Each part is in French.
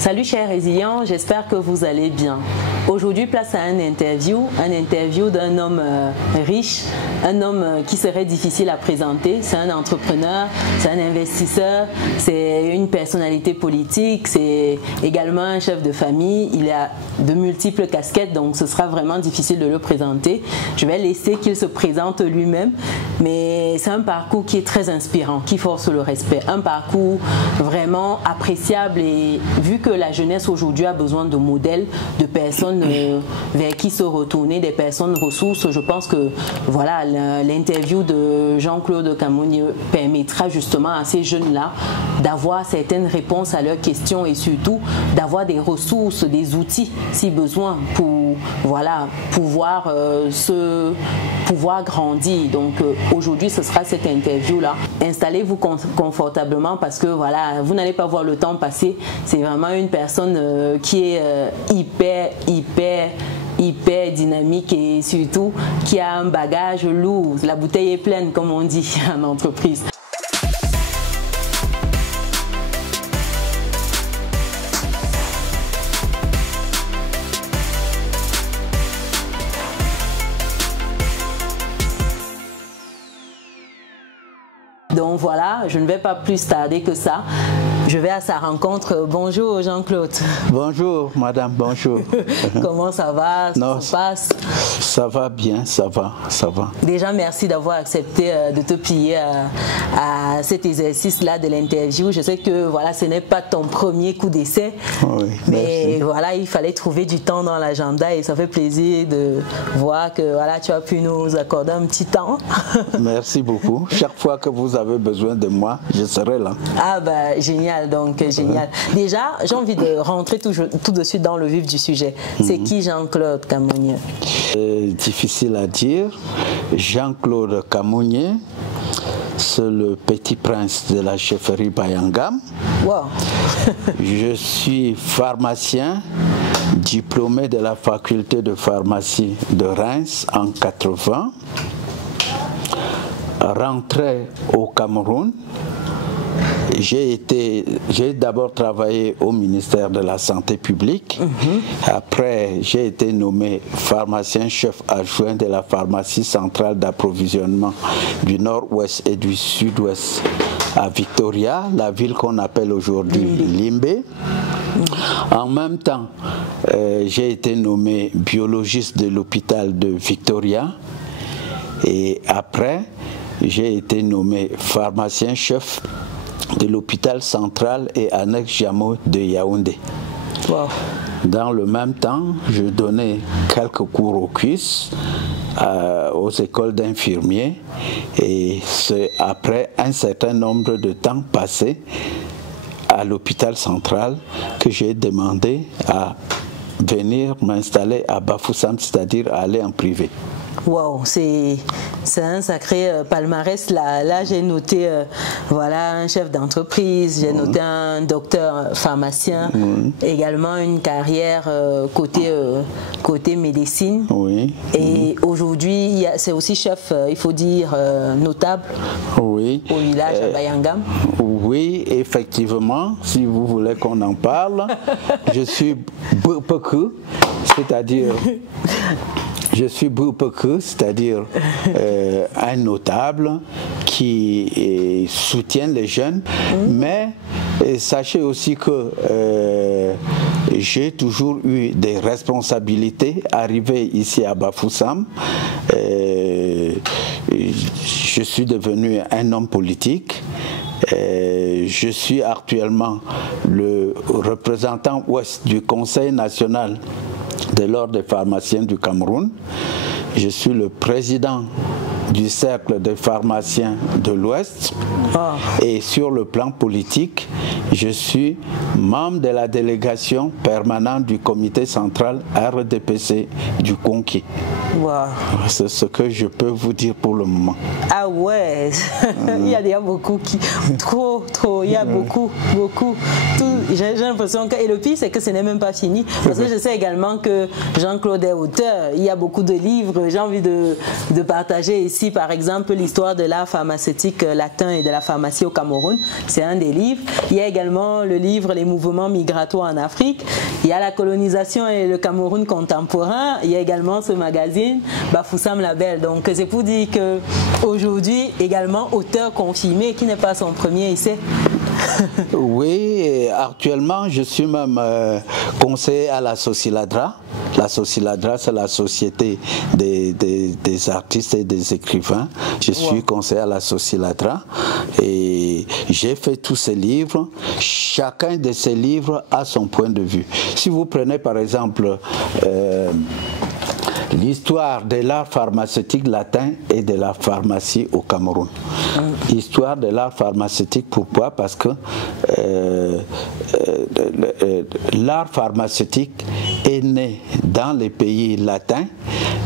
Salut chers résilients, j'espère que vous allez bien. Aujourd'hui, place à un interview d'un homme riche, un homme qui serait difficile à présenter. C'est un entrepreneur, c'est un investisseur, c'est une personnalité politique, c'est également un chef de famille. Il a de multiples casquettes, donc ce sera vraiment difficile de le présenter. Je vais laisser qu'il se présente lui-même, mais c'est un parcours qui est très inspirant, qui force le respect. Un parcours vraiment appréciable et vu que la jeunesse aujourd'hui a besoin de modèles, de personnes vers qui se retourner, des personnes ressources, je pense que voilà, l'interview de Jean-Claude Kamounié permettra justement à ces jeunes-là d'avoir certaines réponses à leurs questions et surtout d'avoir des ressources, des outils si besoin pour voilà, pouvoir grandir. Donc aujourd'hui ce sera cette interview-là. Installez-vous confortablement parce que voilà, vous n'allez pas voir le temps passer. C'est vraiment une personne qui est hyper dynamique et surtout qui a un bagage lourd. La bouteille est pleine, comme on dit en entreprise. Donc voilà, je ne vais pas plus tarder que ça. Je vais à sa rencontre. Bonjour Jean-Claude. Bonjour madame, bonjour. Comment ça va? Ça se passe? Ça va bien, ça va. Déjà, merci d'avoir accepté de te plier à cet exercice-là de l'interview. Je sais que voilà, ce n'est pas ton premier coup d'essai, oui, mais merci. Voilà, il fallait trouver du temps dans l'agenda et ça fait plaisir de voir que voilà, tu as pu nous accorder un petit temps. Merci beaucoup. Chaque fois que vous avez besoin de moi, je serai là. Ah bah génial, donc génial. Déjà, j'ai envie de rentrer tout de suite dans le vif du sujet. C'est qui Jean-Claude Kamounié? Difficile à dire. Jean-Claude Kamounié, c'est le petit prince de la chefferie Bayangam. Wow. Je suis pharmacien, diplômé de la faculté de pharmacie de Reims en 80. Rentré au Cameroun, j'ai d'abord travaillé au ministère de la Santé publique. Après, j'ai été nommé pharmacien chef adjoint de la pharmacie centrale d'approvisionnement du nord-ouest et du sud-ouest à Victoria, la ville qu'on appelle aujourd'hui Limbé. En même temps, j'ai été nommé biologiste de l'hôpital de Victoria. Et après, j'ai été nommé pharmacien-chef de l'hôpital central et annexe Jamo de Yaoundé. Wow. Dans le même temps, je donnais quelques cours au CUS, aux écoles d'infirmiers, et c'est après un certain nombre de temps passé à l'hôpital central que j'ai demandé à venir m'installer à Bafoussam, c'est-à-dire aller en privé. Wow, c'est un sacré palmarès. Là j'ai noté voilà, un chef d'entreprise, j'ai noté un docteur pharmacien, également une carrière côté médecine. Oui. Et aujourd'hui, c'est aussi chef, il faut dire, notable au village à Bayangam. Oui, effectivement, si vous voulez qu'on en parle, je suis Boupeku, c'est-à-dire... Je suis Boupeku, c'est-à-dire un notable qui soutient les jeunes, mais sachez aussi que j'ai toujours eu des responsabilités. Arrivé ici à Bafoussam, je suis devenu un homme politique. Je suis actuellement le représentant ouest du Conseil national de l'Ordre des pharmaciens du Cameroun. Je suis le président du cercle des pharmaciens de l'Ouest. Et sur le plan politique, je suis membre de la délégation permanente du comité central RDPC du Conquis. Wow. C'est ce que je peux vous dire pour le moment. Ah ouais, il y a beaucoup qui... Trop, il y a beaucoup. J'ai l'impression que... Et le pire, c'est que ce n'est même pas fini. Parce que je sais également que Jean-Claude est auteur. Il y a beaucoup de livres. J'ai envie de partager ici aussi, par exemple, l'histoire de l'art pharmaceutique latin et de la pharmacie au Cameroun. C'est un des livres. Il y a également le livre Les mouvements migratoires en Afrique. Il y a la colonisation et le Cameroun contemporain. Il y a également ce magazine Bafoussam Label. Donc c'est pour dire qu'aujourd'hui, également auteur confirmé, qui n'est pas son premier essai. Oui, actuellement, je suis même conseiller à la Sociladra. La Sociladra, c'est la société des artistes et des écrivains. Je suis conseiller à la Sociladra et j'ai fait tous ces livres. Chacun de ces livres a son point de vue. Si vous prenez par exemple l'histoire de l'art pharmaceutique latin et de la pharmacie au Cameroun. Histoire de l'art pharmaceutique, pourquoi? Parce que l'art pharmaceutique est né dans les pays latins.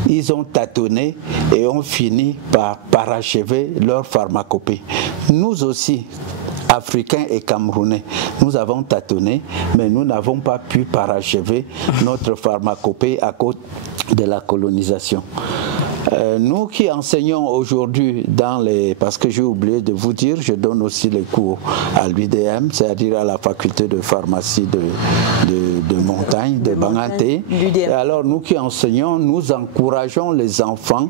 Ils ont tâtonné et ont fini par parachever leur pharmacopée. Nous aussi, Africains et Camerounais, nous avons tâtonné, mais nous n'avons pas pu parachever notre pharmacopée à cause de la colonisation. Nous qui enseignons aujourd'hui dans les... Parce que j'ai oublié de vous dire, je donne aussi les cours à l'UDM, c'est-à-dire à la faculté de pharmacie de Montagne, de Banganté. Alors nous qui enseignons, nous encourageons les enfants,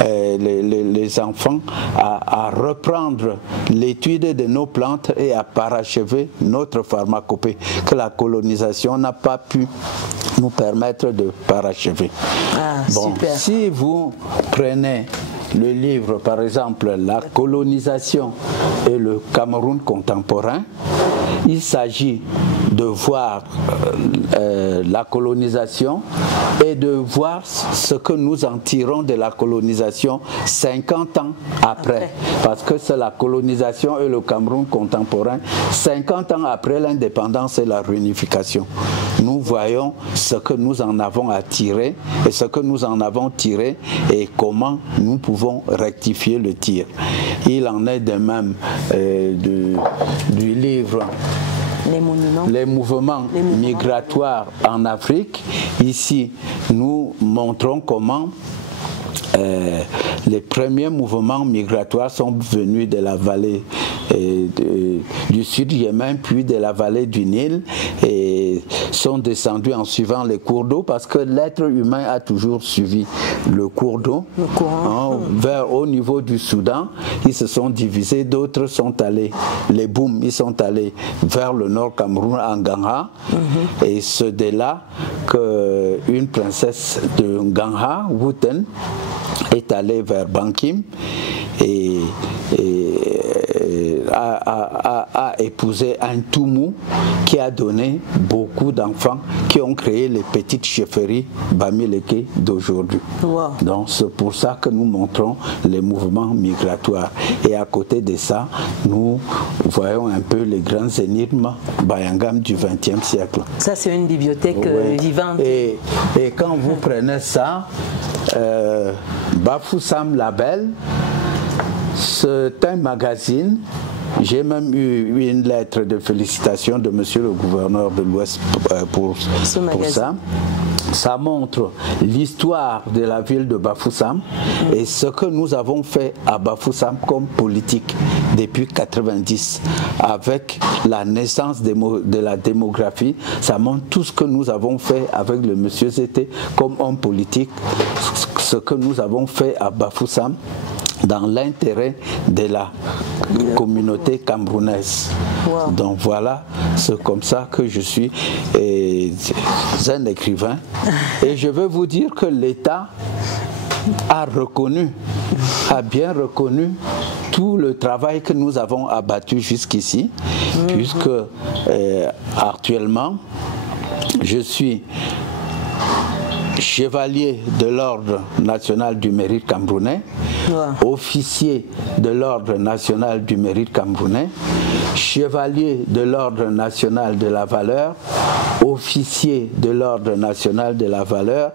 les enfants à reprendre l'étude de nos plantes et à parachever notre pharmacopée, que la colonisation n'a pas pu nous permettre de parachever. Ah, bon, super. Si vous prenez le livre, par exemple, La colonisation et le Cameroun contemporain, il s'agit de voir la colonisation et de voir ce que nous en tirons de la colonisation 50 ans après. Parce que c'est la colonisation et le Cameroun contemporain 50 ans après l'indépendance et la réunification. Nous voyons ce que nous en avons à tirer et ce que nous en avons tiré et comment nous pouvons rectifier le tir. Il en est de même du livre Les mouvements migratoires en Afrique. Ici, nous montrons comment les premiers mouvements migratoires sont venus de la vallée du sud Yémen, puis de la vallée du Nil, et sont descendus en suivant les cours d'eau, parce que l'être humain a toujours suivi le cours d'eau. Au niveau du Soudan, ils se sont divisés, d'autres sont allés, les Boum, ils sont allés vers le nord Cameroun, en Gangha, et c'est de là qu'une princesse de Gangha, Wuten, est allée vers Bankim et a épousé un Toumou qui a donné beaucoup d'enfants qui ont créé les petites chefferies Bamileke d'aujourd'hui. Wow. Donc c'est pour ça que nous montrons les mouvements migratoires. Et à côté de ça, nous voyons un peu les grands énigmes Bayangam du XXe siècle. Ça c'est une bibliothèque vivante. Et quand vous prenez ça, Bafoussam Label, c'est un magazine. J'ai même eu une lettre de félicitations de monsieur le gouverneur de l'Ouest pour ça. Ça montre l'histoire de la ville de Bafoussam et ce que nous avons fait à Bafoussam comme politique depuis 90. Avec la naissance de la démographie, ça montre tout ce que nous avons fait avec le monsieur Zété comme homme politique, ce que nous avons fait à Bafoussam dans l'intérêt de la communauté camerounaise. Wow. Donc voilà, c'est comme ça que je suis un écrivain. Et je veux vous dire que l'État a bien reconnu tout le travail que nous avons abattu jusqu'ici, puisque actuellement, je suis chevalier de l'Ordre national du mérite camerounais, officier de l'Ordre national du mérite camerounais, chevalier de l'Ordre national de la valeur, officier de l'Ordre national de la valeur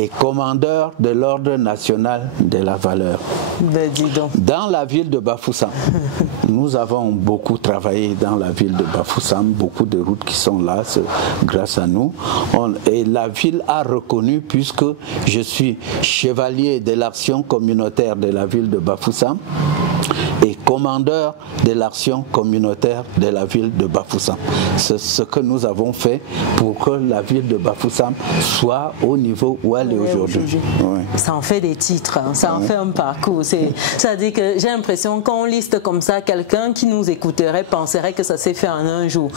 et commandeur de l'Ordre national de la valeur. Ben, dis donc. Dans la ville de Bafoussam, nous avons beaucoup travaillé dans la ville de Bafoussam, beaucoup de routes qui sont là, grâce à nous. Et la ville a reconnu, puisque je suis chevalier de l'action communautaire de la ville de Bafoussam et commandeur de l'action communautaire de la ville de Bafoussam. C'est ce que nous avons fait pour que la ville de Bafoussam soit au niveau où elle est aujourd'hui. Oui. Ça en fait des titres, hein. Ça en fait un parcours. C'est-à-dire que j'ai l'impression qu'on liste comme ça, quelqu'un qui nous écouterait penserait que ça s'est fait en un jour.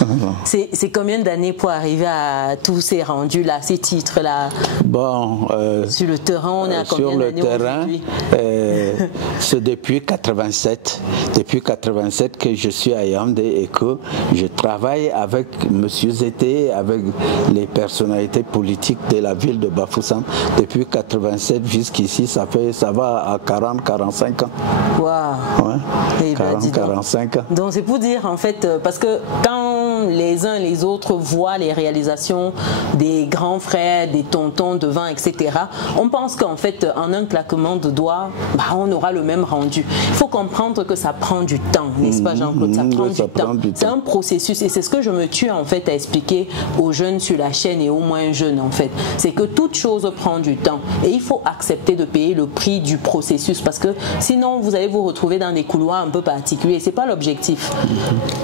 C'est combien d'années pour arriver à tous ces rendus-là, ces titres-là? Bon, sur le terrain, on est à combien d'années aujourd'hui? C'est depuis 87. Depuis 87 que je suis à Yaoundé et que je travaille avec M. Zété, avec les personnalités politiques de la ville de Bafoussam. Depuis 87 jusqu'ici, ça va à 40-45 ans. Waouh! Ouais, 40-45 ans. Donc c'est pour dire en fait, parce que quand les uns et les autres voient les réalisations des grands frères, des tontons devant, etc., on pense qu'en fait, en un claquement de doigts, on aura le même rendu. Il faut comprendre que ça prend du temps, n'est-ce pas Jean-Claude? Ça prend du temps. C'est un processus et c'est ce que je me tue en fait à expliquer aux jeunes sur la chaîne et aux moins jeunes en fait. C'est que toute chose prend du temps et il faut accepter de payer le prix du processus parce que sinon vous allez vous retrouver dans des couloirs un peu particuliers. C'est pas l'objectif.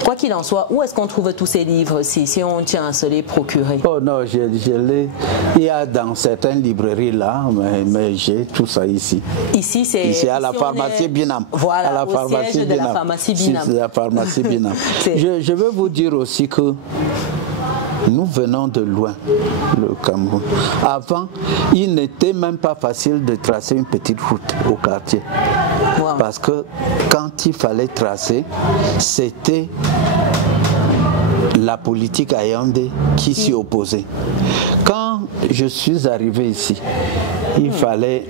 Quoi qu'il en soit, où est-ce qu'on trouve tous ces livres-ci si on tient à se les procurer? Oh non, il y a dans certaines librairies là, mais j'ai tout ça ici. Ici, c'est ici à la pharmacie Binam. Voilà, à la pharmacie de la pharmacie Binam. La pharmacie Binam. Je veux vous dire aussi que nous venons de loin, le Cameroun. Avant, il n'était même pas facile de tracer une petite route au quartier. Wow. Parce que quand il fallait tracer, c'était la politique à Yaoundé qui s'y opposait. Quand je suis arrivé ici, il fallait...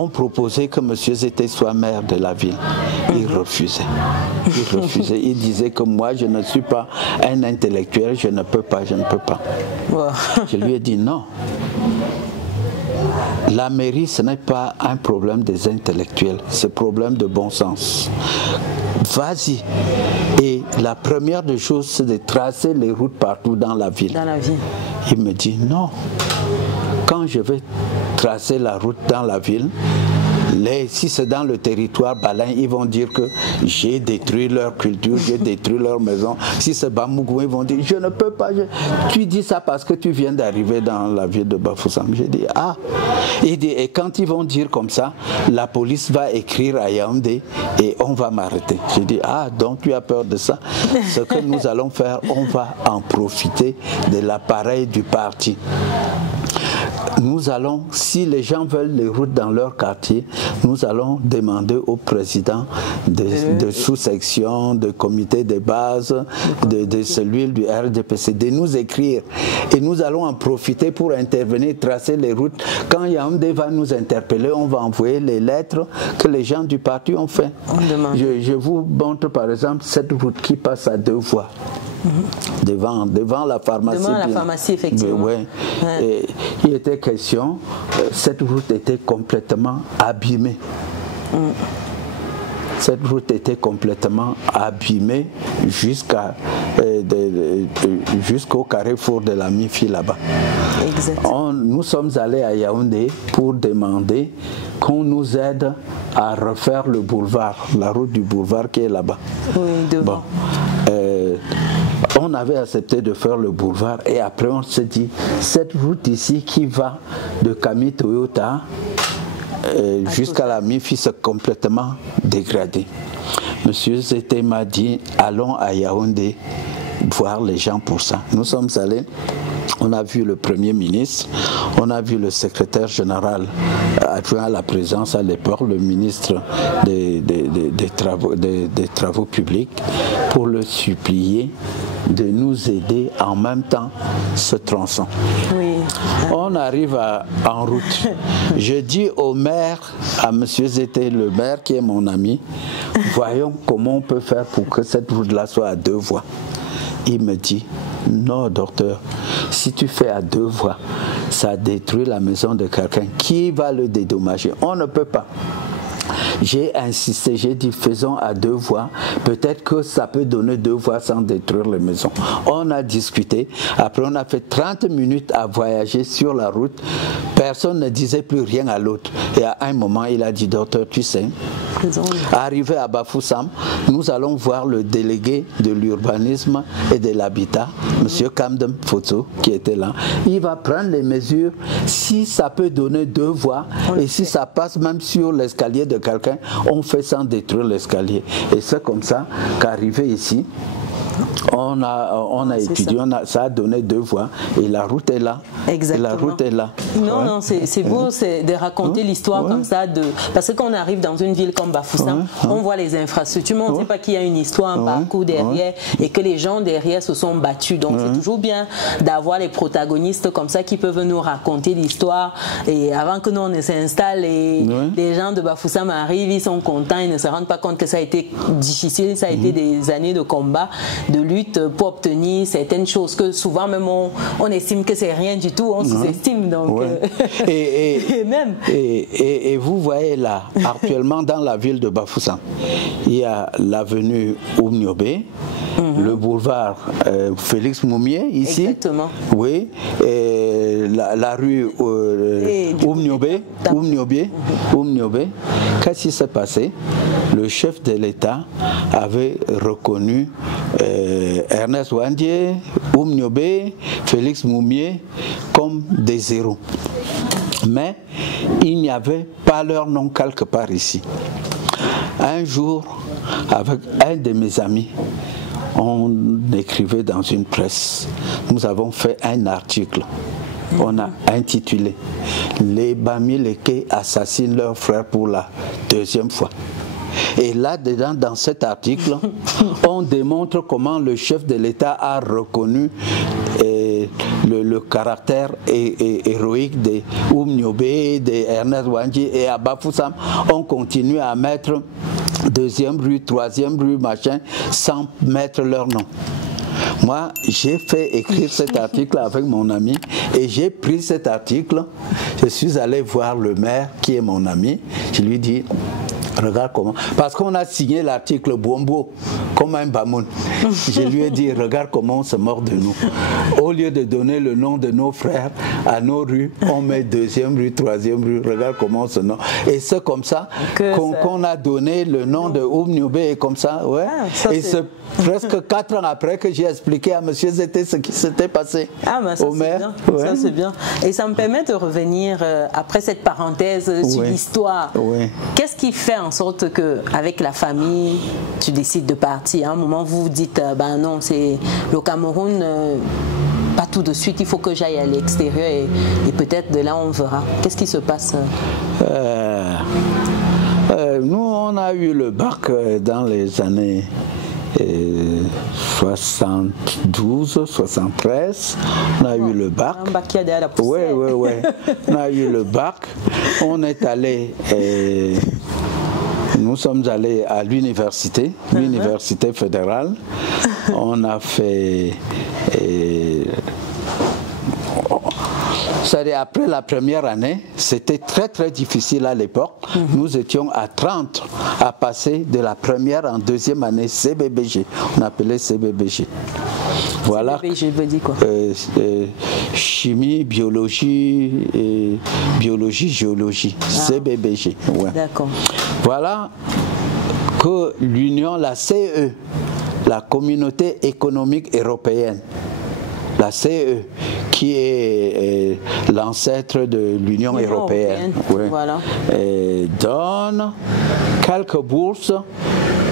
on proposait que M. Zété soit maire de la ville. Il refusait. Il refusait. Il disait que moi, je ne suis pas un intellectuel, je ne peux pas. Wow. Je lui ai dit non. La mairie, ce n'est pas un problème des intellectuels, c'est un problème de bon sens. Vas-y. Et la première des choses, c'est de tracer les routes partout dans la ville. Dans la ville. Il me dit non. Quand je vais tracer la route dans la ville, si c'est dans le territoire Balin, ils vont dire que j'ai détruit leur culture, j'ai détruit leur maison. Si c'est Bamougou, ils vont dire je ne peux pas. Tu dis ça parce que tu viens d'arriver dans la ville de Bafoussam. J'ai dit ah. Et quand ils vont dire comme ça, la police va écrire à Yaoundé et on va m'arrêter. J'ai dit ah, donc tu as peur de ça. Ce que nous allons faire, on va en profiter de l'appareil du parti. Nous allons, si les gens veulent les routes dans leur quartier, nous allons demander au président de sous-section, de comité de base, de celui du RDPC, de nous écrire. Et nous allons en profiter pour intervenir, tracer les routes. Quand Yaoundé va nous interpeller, on va envoyer les lettres que les gens du parti ont fait. Je vous montre par exemple cette route qui passe à 2 voies. Devant la pharmacie. Devant la pharmacie, effectivement. Ouais. Et il était question, cette route était complètement abîmée. Cette route était complètement abîmée jusqu'au carrefour de la Mifi là-bas. Nous sommes allés à Yaoundé pour demander qu'on nous aide à refaire le boulevard, la route du boulevard qui est là-bas. Oui, devant. Bon. On avait accepté de faire le boulevard et après on s'est dit, cette route ici qui va de Kami Toyota jusqu'à la Mifi, c'est complètement dégradé. Monsieur Zété m'a dit, allons à Yaoundé voir les gens pour ça. Nous sommes allés, on a vu le Premier ministre, on a vu le secrétaire général adjoint à la présidence à l'époque, le ministre des travaux publics, pour le supplier de nous aider en même temps ce tronçon. Oui. On arrive en route. Je dis au maire, à monsieur Zété, le maire qui est mon ami, voyons comment on peut faire pour que cette route-là soit à 2 voies. Il me dit, non docteur, si tu fais à 2 voies, ça détruit la maison de quelqu'un. Qui va le dédommager? On ne peut pas. J'ai insisté, j'ai dit faisons à 2 voies, peut-être que ça peut donner 2 voies sans détruire les maisons. On a discuté, après on a fait 30 minutes à voyager sur la route, personne ne disait plus rien à l'autre. Et à un moment il a dit, docteur, tu sais, arrivé à Bafoussam, nous allons voir le délégué de l'urbanisme et de l'habitat, M. Kamdem Foto, qui était là. Il va prendre les mesures, si ça peut donner 2 voies, et si ça passe même sur l'escalier de quelqu'un, on fait sans détruire l'escalier. Et c'est comme ça qu'arrivé ici, on a étudié, ça a donné 2 voies et la route est là. Exactement. Et la route est là. Non, non, c'est beau de raconter l'histoire comme ça. Parce que quand on arrive dans une ville comme Bafoussam, on voit les infrastructures, mais on ne sait pas qu'il y a une histoire, un parcours derrière et que les gens derrière se sont battus. Donc c'est toujours bien d'avoir les protagonistes comme ça qui peuvent nous raconter l'histoire. Et avant que nous on ne s'installe et les gens de Bafoussam arrivent, ils sont contents, ils ne se rendent pas compte que ça a été difficile, ça a été des années de combat, de lutte pour obtenir certaines choses que souvent même on estime que c'est rien du tout, on sous-estime. Donc et vous voyez là, actuellement dans la ville de Bafoussam, il y a l'avenue Oumniobé, le boulevard Félix Moumié ici. Exactement. Oui, et la rue Oumniobé. Qu'est-ce qui s'est passé? Le chef de l'État avait reconnu Ernest Ouandié, Oumniobé, Félix Moumié comme des héros. Mais il n'y avait pas leur nom quelque part ici. Un jour, avec un de mes amis, on écrivait dans une presse. Nous avons fait un article. On a intitulé « Les Bamileke assassinent leur frère pour la 2e fois ». Et là-dedans, dans cet article, on démontre comment le chef de l'État a reconnu le caractère héroïque de Oumniobé, de Ernest Ouandié, et à Bafoussam, on continue à mettre 2e rue, 3e rue, machin, sans mettre leur nom. Moi, j'ai fait écrire cet article avec mon ami et j'ai pris cet article, je suis allé voir le maire qui est mon ami, je lui dis, regarde comment, parce qu'on a signé l'article Bombo comme un bamoun. Je lui ai dit, regarde comment on se mord de nous. Au lieu de donner le nom de nos frères à nos rues, on met 2e rue, 3e rue, regarde comment on se nomme. Et c'est comme ça qu'on a donné le nom de Oumniobé et comme ça, ouais. Et c'est presque 4 ans après que j'ai expliqué à M. Zété ce qui s'était passé au maire. Ça c'est bien. Et ça me permet de revenir après cette parenthèse sur l'histoire. Qu'est-ce qui fait en sorte qu'avec la famille, tu décides de partir? À un moment, vous vous dites, ben non, c'est le Cameroun, pas tout de suite, il faut que j'aille à l'extérieur et peut-être de là on verra. Qu'est-ce qui se passe? Nous, on a eu le bac dans les années 72, 73, on a eu le bac. Un bac qui a derrière la poussière. Oui. On a eu le bac. On est allé, nous sommes allés à l'université, l'université fédérale. On a fait. C'est-à-dire après la première année, c'était très très difficile à l'époque. Nous étions à 30 à passer de la première en 2e année CBBG. On appelait CBBG. Voilà. CBBG veut dire quoi? Chimie, biologie, biologie, géologie. CBBG. Ouais. D'accord. Voilà que l'Union, la CE, la Communauté économique européenne, la CE, qui est l'ancêtre de l'Union européenne, voilà. donne quelques bourses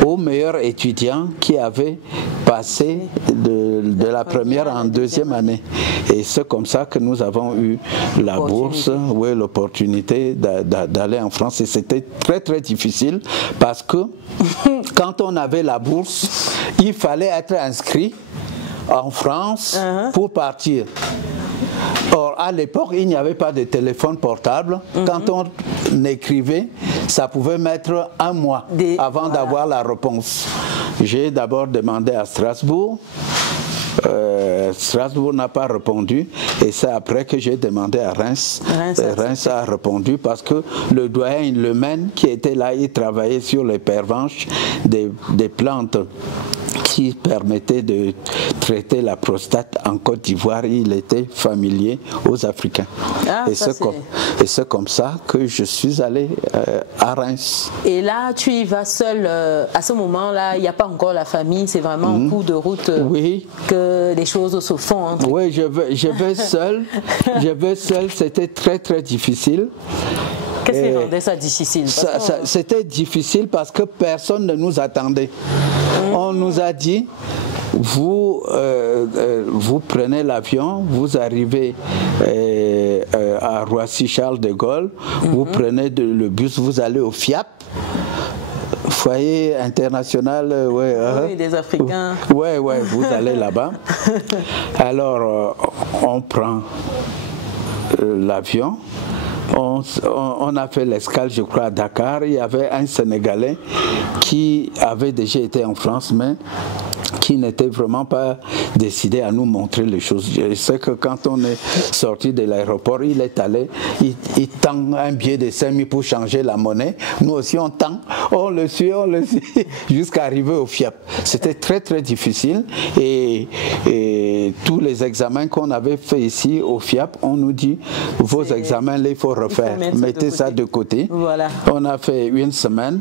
aux meilleurs étudiants qui avaient passé de la première en 2e année. Et c'est comme ça que nous avons eu la bourse, l'opportunité d'aller en France. Et c'était très très difficile parce que quand on avait la bourse, il fallait être inscrit en France pour partir. Or, à l'époque, il n'y avait pas de téléphone portable. Quand on écrivait, ça pouvait mettre un mois avant d'avoir la réponse. J'ai d'abord demandé à Strasbourg. Strasbourg n'a pas répondu et c'est après que j'ai demandé à Reims. Reims a répondu parce que le doyen Lemaine qui était là, il travaillait sur les pervenches des plantes qui permettait de traiter la prostate en Côte d'Ivoire. Il était familier aux Africains. Et c'est comme ça que je suis allé à Reims. Et là, tu y vas seul. À ce moment-là, il n'y a pas encore la famille. C'est vraiment en cours de route que les choses se font. Hein. Oui, je vais seul. Je vais seul. C'était très, très difficile. Qu'est-ce qui rendait ça difficile? C'était difficile parce que personne ne nous attendait. On nous a dit, vous prenez l'avion, vous arrivez à Roissy-Charles de Gaulle, vous prenez le bus, vous allez au FIAP, Foyer international, oui, des Africains. Oui, vous allez là-bas. Alors, on prend l'avion. On a fait l'escale, je crois, à Dakar. Il y avait un Sénégalais qui avait déjà été en France, mais qui n'était vraiment pas décidé à nous montrer les choses. Je sais que quand on est sorti de l'aéroport, il est allé, il tend un billet de 5 000 pour changer la monnaie. Nous aussi, on tend, on le suit, jusqu'à arriver au FIAP. C'était très, très difficile. Et tous les examens qu'on avait fait ici au FIAP, on nous dit, vos examens, là, il faut refaire. Mettez ça de côté. Voilà. On a fait une semaine.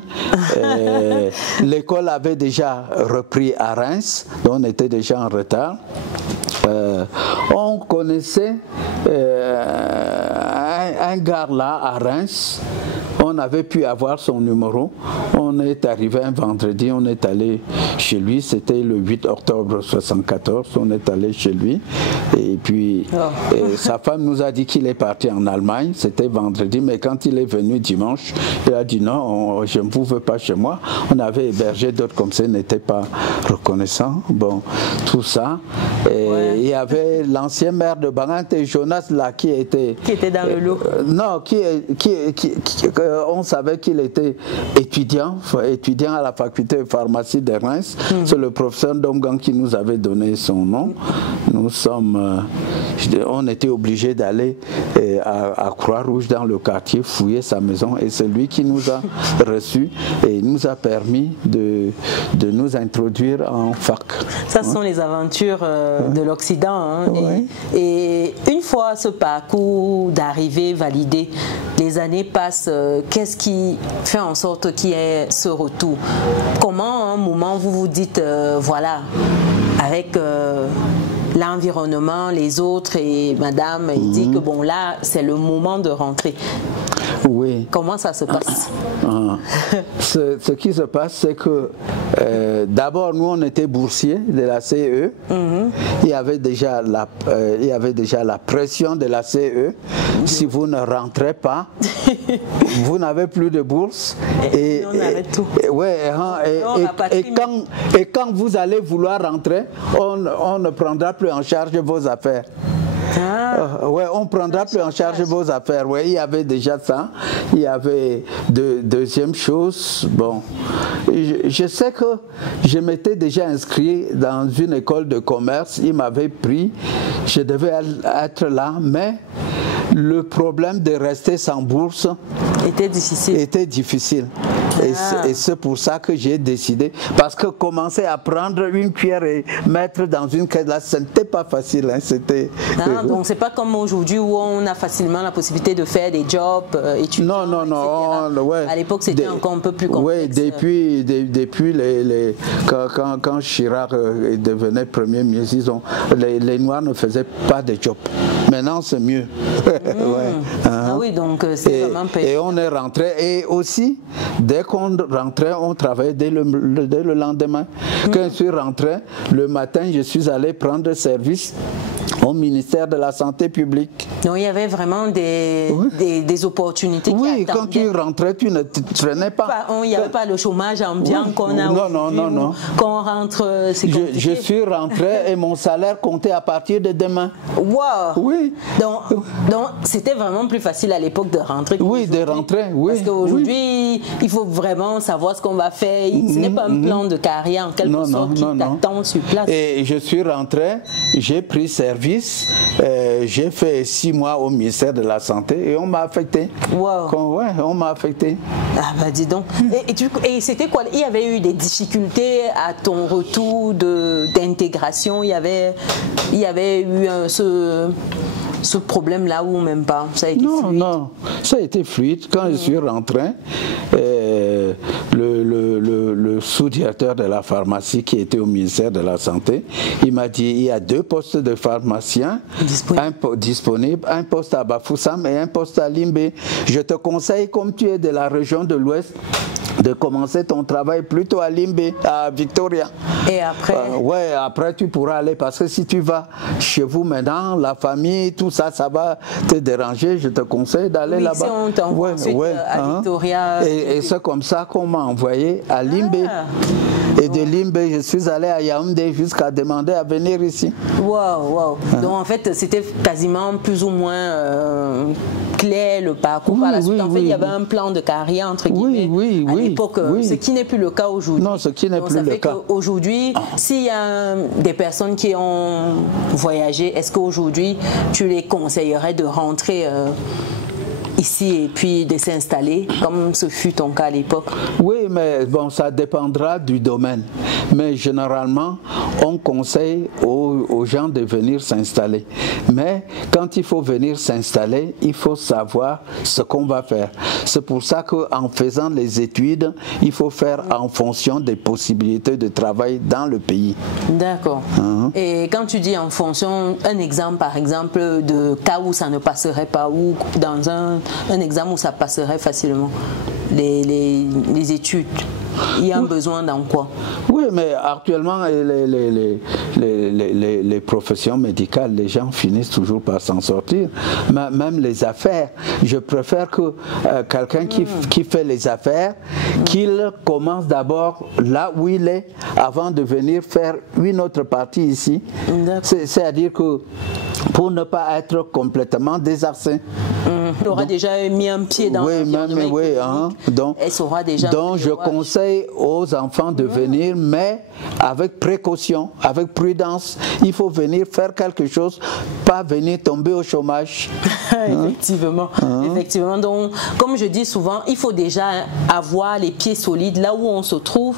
L'école avait déjà repris à Reims, donc on était déjà en retard. On connaissait un gars là à Reims. On avait pu avoir son numéro. On est arrivé un vendredi, on est allé chez lui. C'était le 8 octobre 1974. On est allé chez lui. Et puis, sa femme nous a dit qu'il est parti en Allemagne. C'était vendredi, mais quand il est venu dimanche, il a dit non, je ne vous veux pas chez moi. On avait hébergé d'autres comme ça, n'étaient pas reconnaissants. Bon, tout ça. Il y avait l'ancien maire de Bangante, Jonas, là, qui était dans le lot. Non, on savait qu'il était étudiant à la faculté de pharmacie de Reims. C'est le professeur Domgan qui nous avait donné son nom. On était obligés d'aller à Croix-Rouge dans le quartier, fouiller sa maison, et c'est lui qui nous a reçus et nous a permis de nous introduire en fac. Ça, ce sont les aventures de l'Occident. Hein, et une fois ce parcours d'arrivée validé, les années passent. Qu'est-ce qui fait en sorte qu'il y ait ce retour? Comment, à un moment, vous vous dites, voilà, avec l'environnement, les autres et madame, il dit que bon, là, c'est le moment de rentrer. Oui. Comment ça se passe? Ce qui se passe, c'est que d'abord, nous, on était boursiers de la CE. Il y avait déjà la pression de la CE. Si vous ne rentrez pas, vous n'avez plus de bourse. Et on arrête tout. Et quand vous allez vouloir rentrer, on ne prendra plus en charge vos affaires. On prendra plus en charge vos affaires. Ouais, il y avait déjà ça. Il y avait deuxième chose. Bon, je sais que je m'étais déjà inscrit dans une école de commerce. Il m'avait pris. Je devais être là, mais le problème de rester sans bourse était difficile. Et c'est pour ça que j'ai décidé. Parce que commencer à prendre une cuillère et mettre dans une caisse, là, ce n'était pas facile. Hein, donc c'est pas comme aujourd'hui où on a facilement la possibilité de faire des jobs étudiants. Non. À l'époque, c'était encore un peu plus complexe. Oui, depuis quand Chirac devenait Premier ministre, les Noirs ne faisaient pas de job. Maintenant, c'est mieux. Oui, donc c'est vraiment payant. Et on est rentré. Et aussi, dès qu'on rentrait, on travaillait dès le lendemain. Quand je suis rentré, le matin, je suis allé prendre service au ministère de la Santé publique. Donc il y avait vraiment des opportunités. Oui, quand tu rentrais, tu ne traînais pas. Il n'y avait pas le chômage ambiant qu'on a aujourd'hui. Non. Quand on rentre, c'est compliqué. Je suis rentré et mon salaire comptait à partir de demain. Wow. Oui. Donc c'était vraiment plus facile à l'époque de rentrer. Oui, de rentrer, oui. Parce qu'aujourd'hui, il faut vraiment savoir ce qu'on va faire. Ce n'est pas un plan de carrière en quelque sorte qui t'attend sur place. Et je suis rentré, j'ai pris service, j'ai fait 6 mois au ministère de la Santé et on m'a affecté. Wow. Ouais, on m'a affecté. Ah bah dis donc. Et c'était quoi? Il y avait eu des difficultés à ton retour d'intégration? Il y avait eu ce problème-là ou même pas? Ça a été fluide? Non, ça a été fluide. Quand je suis rentré, le sous-directeur de la pharmacie qui était au ministère de la Santé, il m'a dit il y a 2 postes de pharmaciens disponibles, un poste à Bafoussam et un poste à Limbé. Je te conseille, comme tu es de la région de l'Ouest, de commencer ton travail plutôt à Limbé, à Victoria. Et après après tu pourras aller, parce que si tu vas chez vous maintenant, la famille, tout ça, ça va te déranger. Je te conseille d'aller là-bas. Si on t'envoie ensuite à Victoria. Et c'est comme ça qu'on m'a envoyé à Limbé. Et de Limbé, je suis allé à Yaoundé jusqu'à demander à venir ici. Wow. Donc en fait, c'était quasiment plus ou moins clair le parcours par la suite. En fait, il y avait un plan de carrière entre guillemets à l'époque, ce qui n'est plus le cas aujourd'hui. Non, ce qui n'est plus le cas. Aujourd'hui, s'il y a des personnes qui ont voyagé, est-ce qu'aujourd'hui tu les conseillerais de rentrer ici et puis de s'installer comme ce fut ton cas à l'époque? Oui, mais bon, ça dépendra du domaine. Mais généralement, on conseille aux gens de venir s'installer. Mais quand il faut venir s'installer, il faut savoir ce qu'on va faire. C'est pour ça qu'en faisant les études, il faut faire en fonction des possibilités de travail dans le pays. D'accord. Et quand tu dis en fonction, un exemple par exemple de cas où ça ne passerait pas, ou dans un examen où ça passerait facilement, les études, il y a un besoin dans quoi? Oui, mais actuellement, les professions médicales, les gens finissent toujours par s'en sortir. Même les affaires, je préfère que quelqu'un qui fait les affaires, qu'il commence d'abord là où il est, avant de venir faire une autre partie ici. C'est-à-dire que pour ne pas être complètement désarçé. Elle aura déjà mis un pied dans l'environnement. Donc je conseille aux enfants de venir, mais avec précaution, avec prudence. Il faut venir faire quelque chose, pas venir tomber au chômage. Effectivement. Effectivement. Donc, comme je dis souvent, il faut déjà avoir les pieds solides là où on se trouve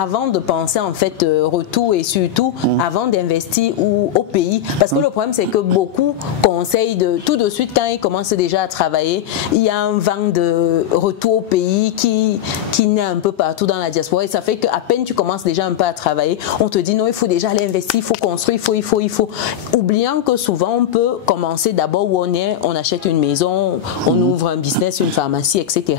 avant de penser en fait retour, et surtout avant d'investir au pays. Parce que le problème, c'est que beaucoup conseillent tout de suite, quand ils commencent déjà à travailler, il y a un vent de retour au pays qui naît un peu partout dans la diaspora, et ça fait qu'à peine tu commences déjà un peu à travailler, on te dit non, il faut déjà aller investir, il faut construire, il faut. Oubliant que souvent on peut commencer d'abord où on est, on achète une maison, on ouvre un business, une pharmacie, etc.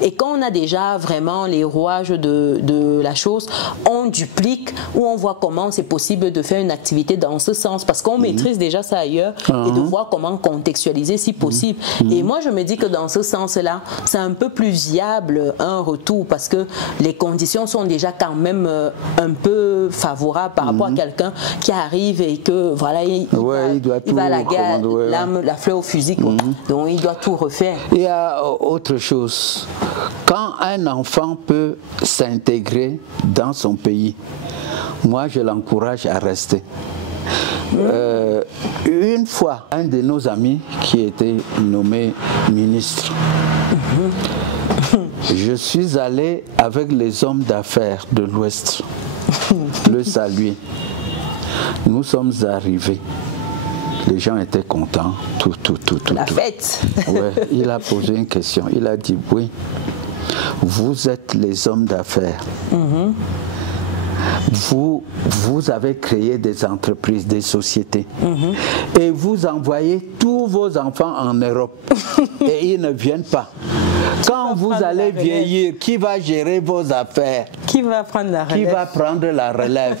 Et quand on a déjà vraiment les rouages de la chose, on duplique, ou on voit comment c'est possible de faire une activité dans ce sens, parce qu'on maîtrise déjà ça ailleurs, et de voir comment contextualiser si possible. Et moi je me dis que dans ce sens-là, c'est un peu plus viable un retour, parce que les conditions sont déjà quand même un peu favorables par rapport à quelqu'un qui arrive et que voilà, il va à la guerre, la fleur au fusil, donc il doit tout refaire. Il y a autre chose. Quand un enfant peut s'intégrer dans son pays, moi je l'encourage à rester. Une fois, un de nos amis qui était nommé ministre, je suis allé avec les hommes d'affaires de l'Ouest le saluer. Nous sommes arrivés. Les gens étaient contents, tout. La fête. Ouais, il a posé une question. Il a dit, oui, vous êtes les hommes d'affaires. Vous avez créé des entreprises, des sociétés, et vous envoyez tous vos enfants en Europe et ils ne viennent pas. Quand vous allez vieillir, qui va gérer vos affaires? Qui va prendre la relève? Qui va prendre la relève?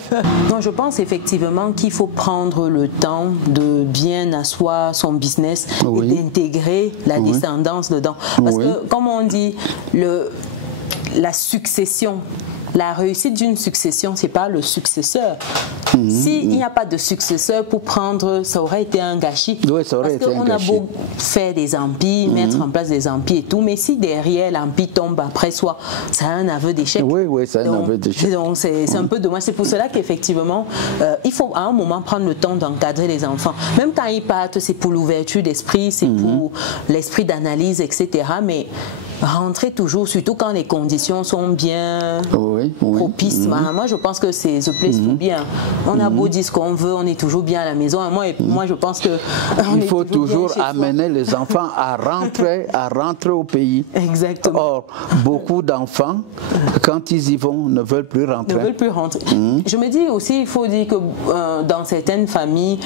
Non, je pense effectivement qu'il faut prendre le temps de bien asseoir son business et d'intégrer la descendance dedans. Parce que, comme on dit, la succession, la réussite d'une succession, c'est pas le successeur. S'il n'y a pas de successeur pour prendre, ça aurait été un gâchis. Oui, ça aurait été un gâchis. Parce qu'on a beau faire des empires, mettre en place des empires et tout, mais si derrière l'empire tombe après soi, c'est un aveu d'échec. Oui, c'est un aveu d'échec. Donc c'est un peu dommage. C'est pour cela qu'effectivement, il faut à un moment prendre le temps d'encadrer les enfants. Même quand ils partent, c'est pour l'ouverture d'esprit, c'est pour l'esprit d'analyse, etc. Mais rentrer toujours, surtout quand les conditions sont bien propices. Moi, je pense que c'est The Place for bien. On a beau dire ce qu'on veut, on est toujours bien à la maison. Moi, je pense que il faut toujours amener les enfants à rentrer au pays. Exactement. Or, beaucoup d'enfants, quand ils y vont, ne veulent plus rentrer. Ne veulent plus rentrer. Je me dis aussi, il faut dire que dans certaines familles,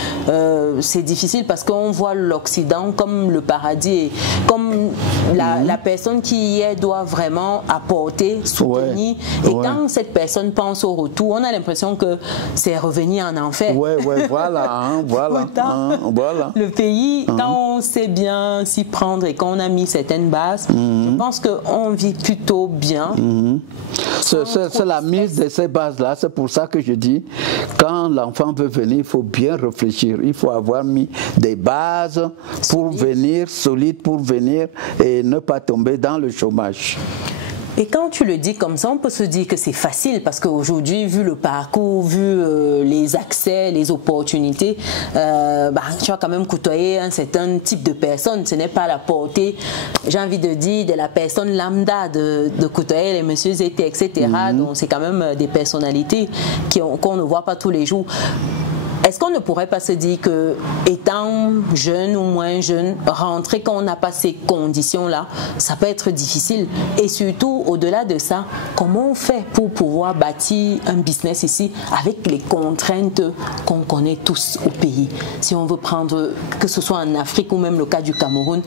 c'est difficile parce qu'on voit l'Occident comme le paradis, et comme la personne qui y est doit vraiment apporter, soutenir. Et quand cette personne pense au retour, on a l'impression que c'est revenir en enfer. Voilà. Le pays, quand on sait bien s'y prendre et qu'on a mis certaines bases, je pense qu'on vit plutôt bien. C'est la mise de ces bases-là. C'est pour ça que je dis, quand l'enfant veut venir, il faut bien réfléchir. Il faut avoir mis des bases pour venir, solides pour venir et ne pas tomber dans le chômage. Et quand tu le dis comme ça, on peut se dire que c'est facile parce qu'aujourd'hui, vu le parcours, vu les accès, les opportunités, tu vas quand même côtoyer un certain type de personne. Ce n'est pas la portée, j'ai envie de dire, de la personne lambda de côtoyer les messieurs étés, etc. Donc c'est quand même des personnalités qu'on ne voit pas tous les jours. Est-ce qu'on ne pourrait pas se dire que, étant jeune ou moins jeune, rentrer quand on n'a pas ces conditions-là, ça peut être difficile? Et surtout, au-delà de ça, comment on fait pour pouvoir bâtir un business ici avec les contraintes qu'on connaît tous au pays? Si on veut prendre, que ce soit en Afrique ou même le cas du Cameroun,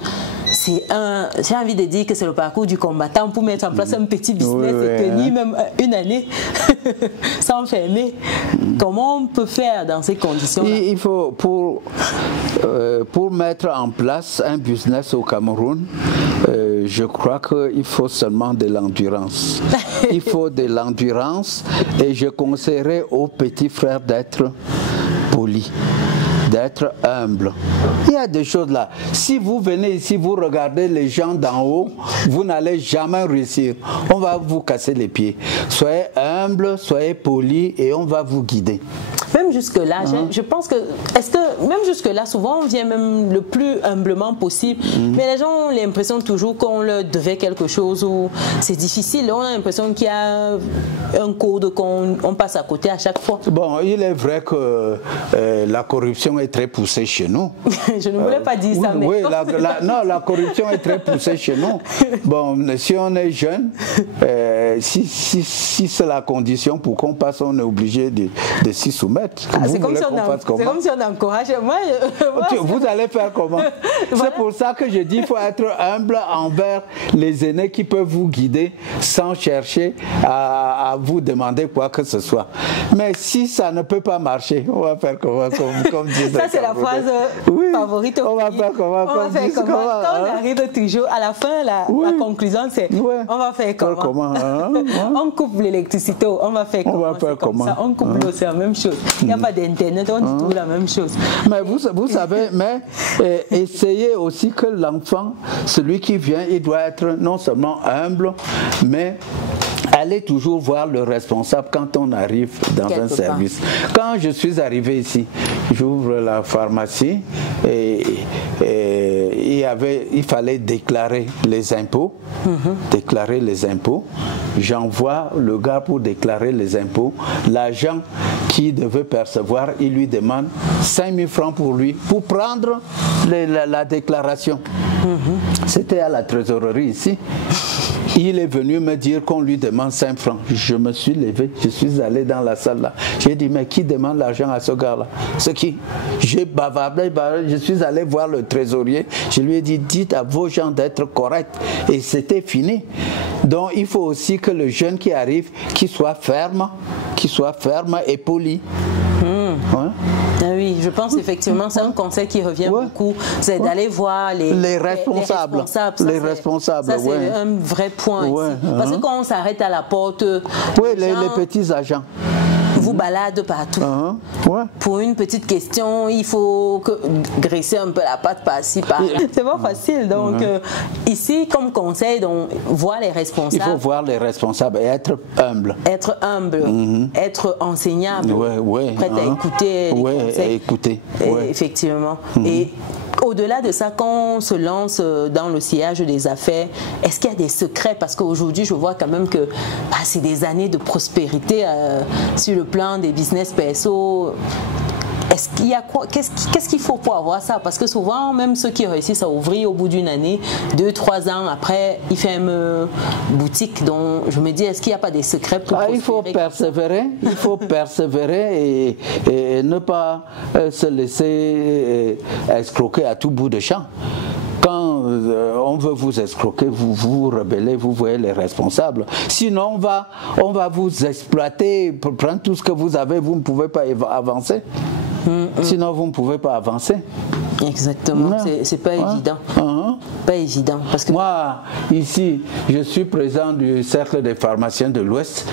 j'ai envie de dire que c'est le parcours du combattant pour mettre en place un petit business et tenir même une année sans fermer. Comment on peut faire dans ces conditions-là? Il faut, pour mettre en place un business au Cameroun, je crois qu'il faut seulement de l'endurance. Il faut de l'endurance et je conseillerais aux petits frères d'être polis, d'être humble. Il y a des choses là. Si vous venez ici, vous regardez les gens d'en haut, vous n'allez jamais réussir. On va vous casser les pieds. Soyez humble, soyez poli et on va vous guider. Même jusque-là, je pense que, même jusque-là, souvent on vient même le plus humblement possible, mais les gens ont l'impression toujours qu'on leur devait quelque chose ou c'est difficile. On a l'impression qu'il y a un code qu'on passe à côté à chaque fois. Bon, il est vrai que la corruption est très poussée chez nous. Je ne voulais pas dire ça, mais... Oui, la corruption est très poussée chez nous. Bon, si on est jeune, si c'est la condition pour qu'on passe, on est obligé de s'y soumettre. C'est comme si on encourageait. Vous allez faire comment? C'est pour ça que je dis qu'il faut être humble envers les aînés qui peuvent vous guider sans chercher à vous demander quoi que ce soit. Mais si ça ne peut pas marcher, on va faire comment? Comme disent ça, c'est la phrase favorite. On va faire comment? Quand on arrive toujours à la fin, la conclusion, c'est on va faire comment? On coupe l'électricité, on va faire comment? On coupe l'eau, c'est la même chose. Il n'y a pas d'internet, on dit tout la même chose. Mais vous savez, essayez aussi que l'enfant, celui qui vient, il doit être non seulement humble, mais allez toujours voir le responsable quand on arrive dans un service. Quand je suis arrivé ici, j'ouvre la pharmacie et il fallait déclarer les impôts. Déclarer les impôts. J'envoie le gars pour déclarer les impôts. L'agent qui devait percevoir, il lui demande 5 000 francs pour lui, pour prendre la déclaration. C'était à la trésorerie ici. Il est venu me dire qu'on lui demande 5 francs. Je me suis levé, je suis allé dans la salle là. J'ai dit, mais qui demande l'argent à ce gars-là? C'est qui? J'ai bavardé, je suis allé voir le trésorier. Je lui ai dit, dites à vos gens d'être corrects. Et c'était fini. Donc il faut aussi que le jeune qui arrive, qu'il soit ferme et poli. Ouais. Ah oui, je pense effectivement, c'est un conseil qui revient beaucoup, c'est d'aller voir les responsables. Les responsables, ça, c'est un vrai point ici. Parce que quand on s'arrête à la porte, les petits agents vous baladent partout. Pour une petite question, il faut graisser un peu la patte par-ci, par-là. C'est pas facile. Donc, ici, comme conseil, donc, voir les responsables. Il faut voir les responsables et être humble. Être humble, être enseignable, prêt à écouter les conseils. Écouter. Effectivement. Et au-delà de ça, quand on se lance dans le sillage des affaires, est-ce qu'il y a des secrets? Parce qu'aujourd'hui, je vois quand même que c'est des années de prospérité sur le plan des business perso. Est-ce qu'il y a quoi? Qu'est-ce qu'il faut pour avoir ça? Parce que souvent, même ceux qui réussissent à ouvrir au bout d'une année, 2-3 ans après, ils ferment boutique. Donc, je me dis, est-ce qu'il n'y a pas des secrets pour prospérer? Il faut persévérer et ne pas se laisser escroquer à tout bout de champ. Quand on veut vous escroquer, vous vous rebellez, vous voyez les responsables. Sinon, on va vous exploiter, pour prendre tout ce que vous avez, vous ne pouvez pas avancer. Sinon, vous ne pouvez pas avancer. Exactement, c'est pas évident. Pas évident. Parce que moi, ici, je suis président du Cercle des pharmaciens de l'Ouest.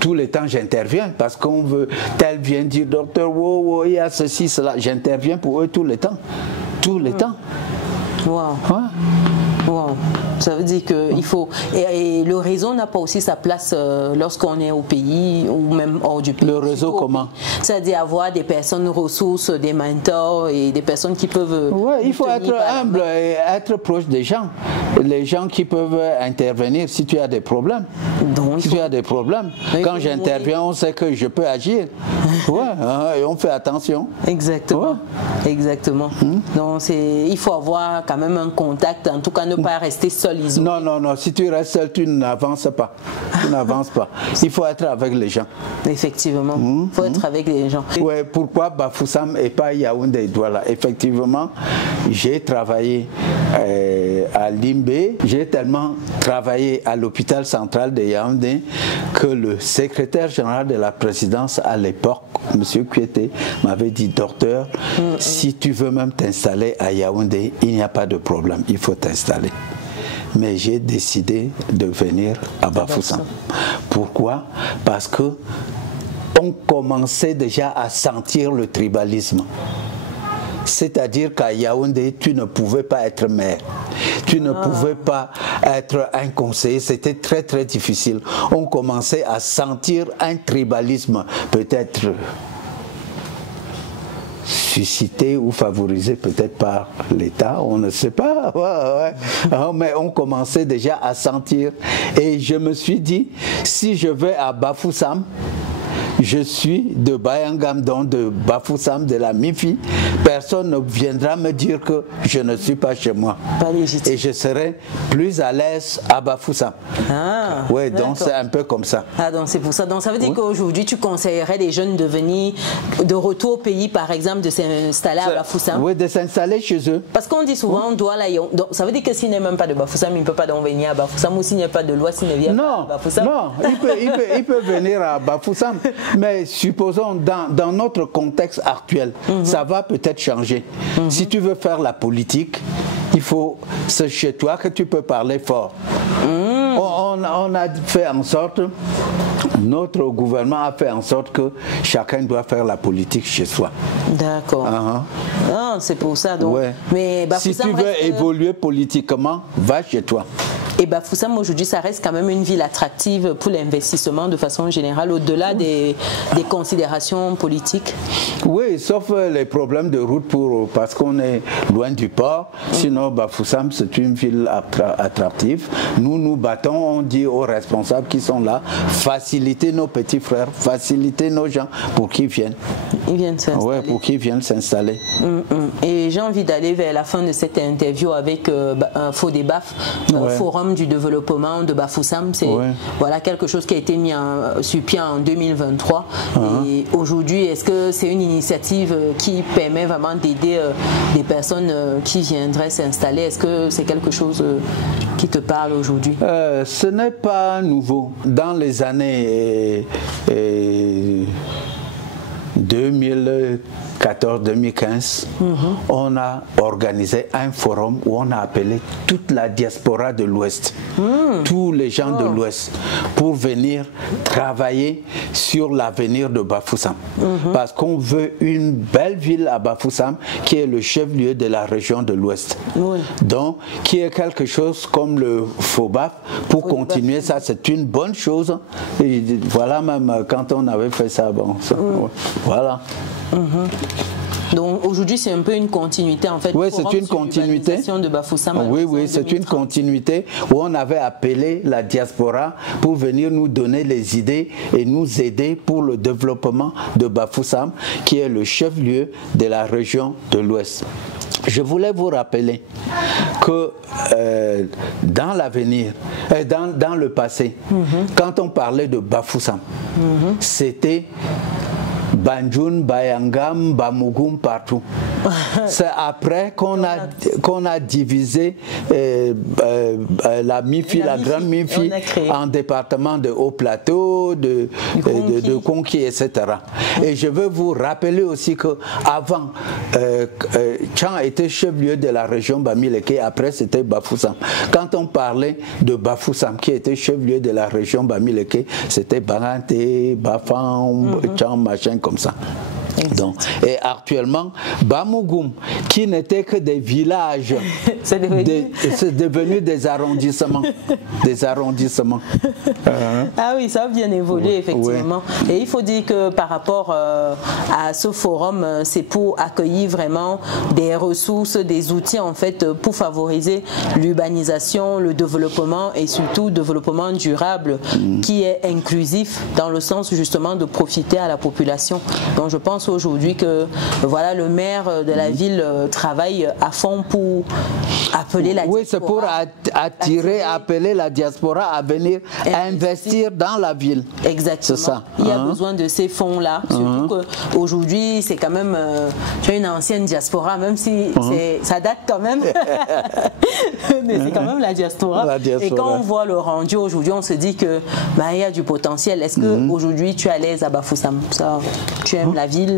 Tous les temps, j'interviens parce qu'on veut, tel vient dire, docteur, il y a ceci, cela. J'interviens pour eux tout le temps. Tout le temps. Wow. Wow. Ça veut dire qu'il faut... Et le réseau n'a pas aussi sa place lorsqu'on est au pays ou même hors du pays. Le réseau comment? C'est-à-dire avoir des personnes ressources, des mentors et des personnes qui peuvent... Il faut être humble et être proche des gens. Les gens qui peuvent intervenir si tu as des problèmes. Donc, si tu as des problèmes. Quand j'interviens, on sait que je peux agir. Et on fait attention. Exactement. Exactement. Donc, il faut avoir quand même un contact, en tout cas ne pas rester seul, isolé. Non, si tu restes seul, tu n'avances pas. Tu n'avances pas. Il faut être avec les gens. Effectivement, il faut être avec les gens. Pourquoi Bafoussam et pas Yaoundé? Voilà, effectivement, j'ai travaillé à Limbé, j'ai tellement travaillé à l'hôpital central de Yaoundé que le secrétaire général de la présidence à l'époque, M. Kouété, m'avait dit, docteur, si tu veux même t'installer à Yaoundé, il n'y a pas de problème, il faut t'installer. Mais j'ai décidé de venir à Bafoussam. Pourquoi? Parce que on commençait déjà à sentir le tribalisme. C'est-à-dire qu'à Yaoundé, tu ne pouvais pas être maire, tu ne pouvais pas être un conseiller, c'était très très difficile. On commençait à sentir un tribalisme, peut-être suscité ou favorisé peut-être par l'État, on ne sait pas, mais on commençait déjà à sentir. Et je me suis dit, si je vais à Bafoussam, je suis de Bayangam, donc de Bafoussam, de la MIFI. Personne ne viendra me dire que je ne suis pas chez moi. Pas légitime. Et je serai plus à l'aise à Bafoussam. Donc c'est un peu comme ça. Donc c'est pour ça. Donc ça veut dire qu'aujourd'hui, tu conseillerais les jeunes de venir de retour au pays, par exemple, de s'installer à Bafoussam? Oui, de s'installer chez eux. Parce qu'on dit souvent, on doit là. Donc ça veut dire que s'il n'est même pas de Bafoussam, il ne peut pas donc venir à Bafoussam, ou s'il n'y a pas de loi, s'il ne vient pas à Bafoussam. Non, il peut venir à Bafoussam. Mais supposons, dans notre contexte actuel, ça va peut-être changer. Si tu veux faire la politique, il faut, c'est chez toi que tu peux parler fort. On a fait en sorte, notre gouvernement a fait en sorte que chacun doit faire la politique chez soi. D'accord. C'est pour ça. Donc. Mais si tu veux évoluer politiquement, va chez toi. Et Bafoussam, aujourd'hui, ça reste quand même une ville attractive pour l'investissement de façon générale, au-delà des considérations politiques. Oui, sauf les problèmes de route parce qu'on est loin du port. Sinon, Bafoussam, c'est une ville attractive. Nous nous battons, on dit aux responsables qui sont là, faciliter nos petits frères, faciliter nos gens pour qu'ils viennent. Ils viennent s'installer. Oui, pour qu'ils viennent s'installer. Et j'ai envie d'aller vers la fin de cette interview avec FODEBAF, Forum du développement de Bafoussam. C'est voilà, quelque chose qui a été mis sur pied en 2023. Et aujourd'hui, est-ce que c'est une initiative qui permet vraiment d'aider des personnes qui viendraient s'installer? Est-ce que c'est quelque chose qui te parle aujourd'hui? Ce n'est pas nouveau. Dans les années 2014-2015, on a organisé un forum où on a appelé toute la diaspora de l'Ouest, tous les gens de l'Ouest, pour venir travailler sur l'avenir de Bafoussam. Parce qu'on veut une belle ville à Bafoussam qui est le chef-lieu de la région de l'Ouest. Donc, qui est quelque chose comme le FOBAF pour continuer ça. C'est une bonne chose. Et voilà, même quand on avait fait ça, bon, ça, voilà. Donc aujourd'hui c'est un peu une continuité en fait. Oui, c'est une continuité de Bafoussam. Oui, c'est une continuité où on avait appelé la diaspora pour venir nous donner les idées et nous aider pour le développement de Bafoussam, qui est le chef-lieu de la région de l'Ouest. Je voulais vous rappeler que dans l'avenir, dans le passé, quand on parlait de Bafoussam, c'était Banjul, Bayangam, Bamougoum, partout. C'est après qu'on a divisé la grande Mifi en départements de Haut-Plateau, de Conquis, etc. Et je veux vous rappeler aussi qu'avant, Tchang était chef-lieu de la région Bamileke, après c'était Bafoussam. Quand on parlait de Bafoussam, qui était chef-lieu de la région Bamileke, c'était Barante, Bafan, Tchang, machin, comme ça. Donc, et actuellement, Bamougoum, qui n'était que des villages, c'est devenu des arrondissements. Des arrondissements. Ah oui, ça a bien évolué, effectivement. Et il faut dire que par rapport à ce forum, c'est pour accueillir vraiment des ressources, des outils en fait pour favoriser l'urbanisation, le développement et surtout le développement durable qui est inclusif dans le sens justement de profiter à la population. Donc je pense aujourd'hui que voilà, le maire de la ville travaille à fond pour appeler la diaspora. Oui, c'est pour appeler la diaspora à venir investir dans la ville. Exactement. C'est ça. Il y a besoin de ces fonds-là. Surtout qu'aujourd'hui, c'est quand même tu as une ancienne diaspora, même si ça date quand même. Mais c'est quand même la diaspora. Et quand on voit le rendu aujourd'hui, on se dit que il y a du potentiel. Est-ce qu'aujourd'hui, tu es à l'aise à Bafoussam? Tu aimes la ville?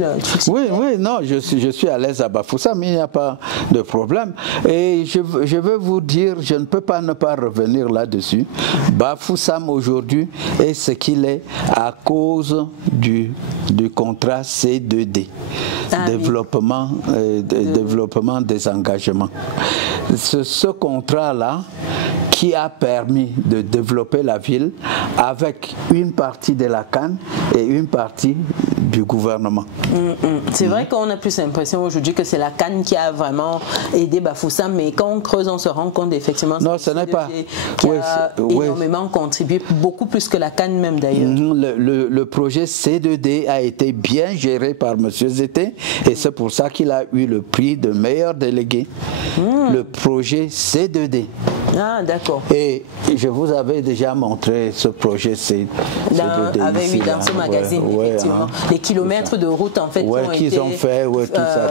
Oui, non, je suis à l'aise à Bafoussam, il n'y a pas de problème. Et je veux vous dire, je ne peux pas ne pas revenir là-dessus. Bafoussam aujourd'hui est ce qu'il est à cause du contrat C2D, développement des engagements. Ce contrat-là qui a permis de développer la ville avec une partie de la CAN et une partie du gouvernement. C'est vrai qu'on a plus l'impression aujourd'hui que c'est la CAN qui a vraiment aidé Bafoussam, mais quand on creuse, on se rend compte effectivement non, ce n'est pas qui a énormément contribué, beaucoup plus que la CAN même d'ailleurs. Le projet C2D a été bien géré par M. Zété et c'est pour ça qu'il a eu le prix de meilleur délégué. Le projet C2D. Ah, d'accord. Et je vous avais déjà montré ce projet C2D dans ce magazine, effectivement. Les kilomètres de route en fait qu'ils ont fait,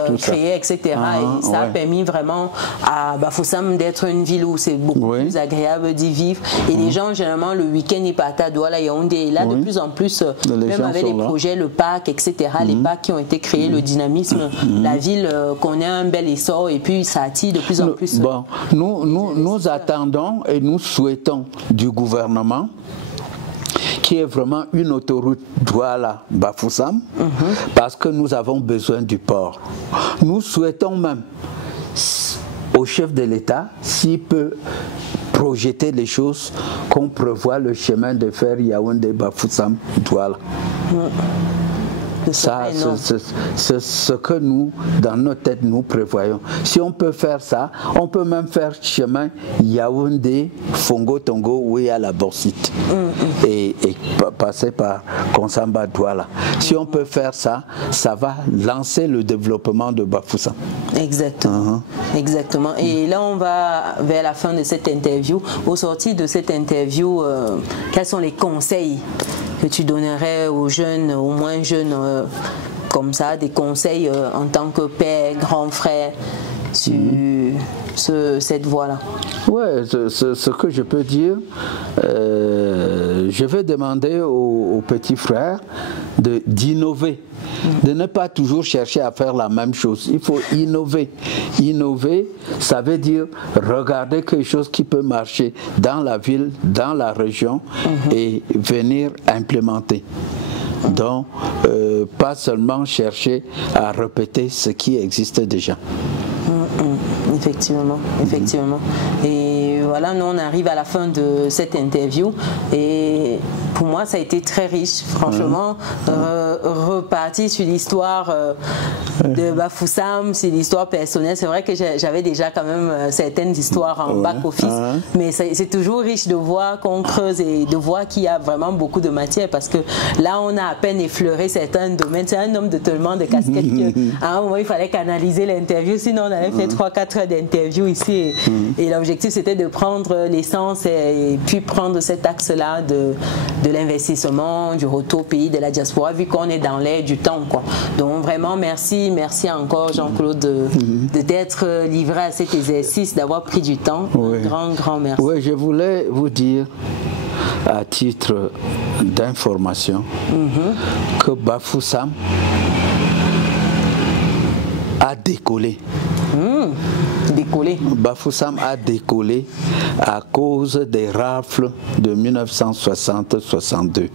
tout créés, etc. Et ça a permis vraiment à Bafoussam d'être une ville où c'est beaucoup plus agréable d'y vivre. Et les gens, généralement, le week-end, ils partent à Douala, Yaoundé. Et là, de plus en plus, même avec les projets, le parc, etc., les parcs qui ont été créés, le dynamisme, la ville connaît un bel essor et puis ça attire de plus en plus. Bon, nous attendons et nous souhaitons du gouvernement qui est vraiment une autoroute Douala-Bafoussam, parce que nous avons besoin du port. Nous souhaitons même au chef de l'État, s'il peut projeter les choses, qu'on prévoit le chemin de fer Yaoundé-Bafoussam-Douala. Ça, c'est ce que nous, dans nos têtes, nous prévoyons. Si on peut faire ça, on peut même faire chemin Yaoundé, Fongo, Tongo, où il y a la Borsite, et passer par Konsamba, Douala. Si on peut faire ça, ça va lancer le développement de Bafoussam. Exactement. Exactement. Et là, on va vers la fin de cette interview. Au sortir de cette interview, quels sont les conseils que tu donnerais aux jeunes, aux moins jeunes, comme ça, des conseils en tant que père, grand frère, sur cette voie-là? Oui, ce que je peux dire, je vais demander aux petits frères d'innover. De ne pas toujours chercher à faire la même chose. Il faut innover. Innover, ça veut dire regarder quelque chose qui peut marcher dans la ville, dans la région, et venir implémenter. Donc, pas seulement chercher à répéter ce qui existe déjà. Effectivement, effectivement. Et voilà, nous on arrive à la fin de cette interview et pour moi ça a été très riche, franchement, repartir sur l'histoire de Bafoussam, sur l'histoire personnelle. C'est vrai que j'avais déjà quand même certaines histoires en back-office, mais c'est toujours riche de voir qu'on creuse et de voir qu'il y a vraiment beaucoup de matière, parce que là on a à peine effleuré certains domaines. C'est un homme de tellement de casquettes qu'à un moment il fallait canaliser l'interview, sinon on avait fait 3-4 heures d'interview ici et l'objectif c'était de prendre l'essence et puis prendre cet axe-là de l'investissement, du retour au pays de la diaspora, vu qu'on est dans l'air du temps, quoi. Donc vraiment merci encore Jean-Claude de t'être livré à cet exercice, d'avoir pris du temps. Oui. Un grand merci. Oui, je voulais vous dire à titre d'information que Bafoussam a décollé. Décollé. Bafoussam a décollé à cause des rafles de 1960-62.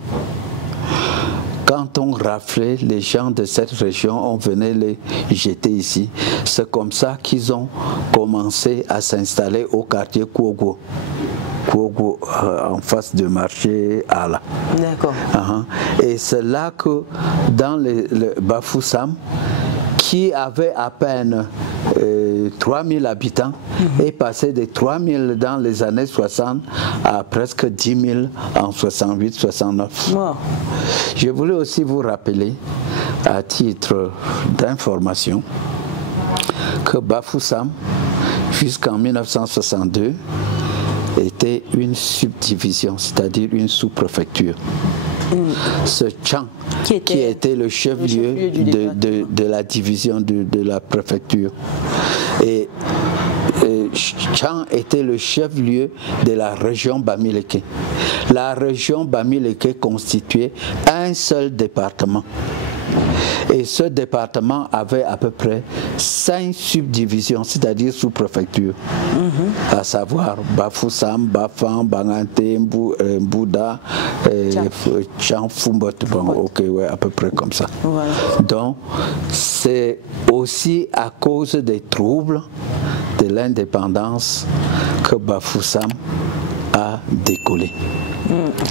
Quand on raflait, les gens de cette région, on venait les jeter ici. C'est comme ça qu'ils ont commencé à s'installer au quartier Kouogo. Kouogo, en face du marché Ala. D'accord. Et c'est là que dans le Bafoussam, qui avait à peine 3000 habitants, est passé de 3000 dans les années 60 à presque 10 000 en 68-69. Wow. Je voulais aussi vous rappeler, à titre d'information, que Bafoussam, jusqu'en 1962, était une subdivision, c'est-à-dire une sous-préfecture. Ce Tchang, qui était le chef-lieu de la division de la préfecture. Et Tchang était le chef-lieu de la région Bamileke. La région Bamileke constituait un seul département. Et ce département avait à peu près 5 subdivisions, c'est-à-dire sous-préfectures, à savoir Bafoussam, Bafang, Bangante, Mbouda, Tchang, Fumbot, à peu près comme ça. Voilà. Donc, c'est aussi à cause des troubles de l'indépendance que Bafoussam a décollé.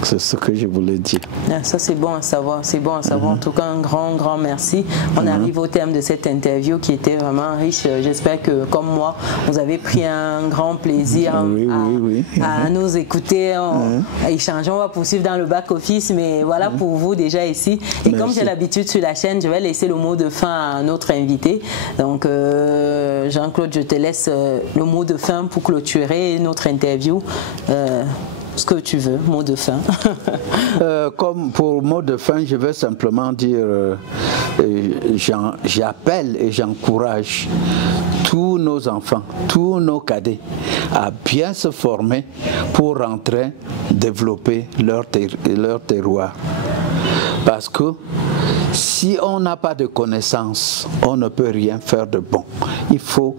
C'est ce que je voulais dire. Ça c'est bon à savoir, c'est bon à savoir. En tout cas, un grand merci. On arrive au terme de cette interview qui était vraiment riche. J'espère que, comme moi, vous avez pris un grand plaisir à nous écouter, à échanger. On va poursuivre dans le back-office, mais voilà pour vous déjà ici. Et comme j'ai l'habitude sur la chaîne, je vais laisser le mot de fin à notre invité. Donc, Jean-Claude, je te laisse le mot de fin pour clôturer notre interview. Ce que tu veux, mot de fin. Comme pour mot de fin, je vais simplement dire, j'appelle et j'encourage tous nos enfants, tous nos cadets à bien se former pour rentrer, développer leur terroir. Parce que si on n'a pas de connaissances, on ne peut rien faire de bon. Il faut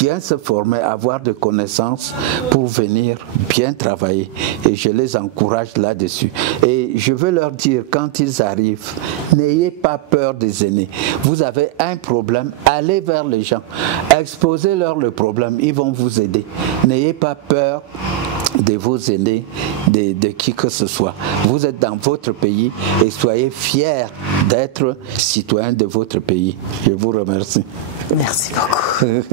bien se former, avoir de connaissances pour venir bien travailler. Et je les encourage là-dessus. Et je veux leur dire, quand ils arrivent, n'ayez pas peur des aînés. Vous avez un problème, allez vers les gens. Exposez-leur le problème, ils vont vous aider. N'ayez pas peur de vos aînés, de qui que ce soit. Vous êtes dans votre pays et soyez fiers d'être citoyen de votre pays. Je vous remercie. Merci beaucoup.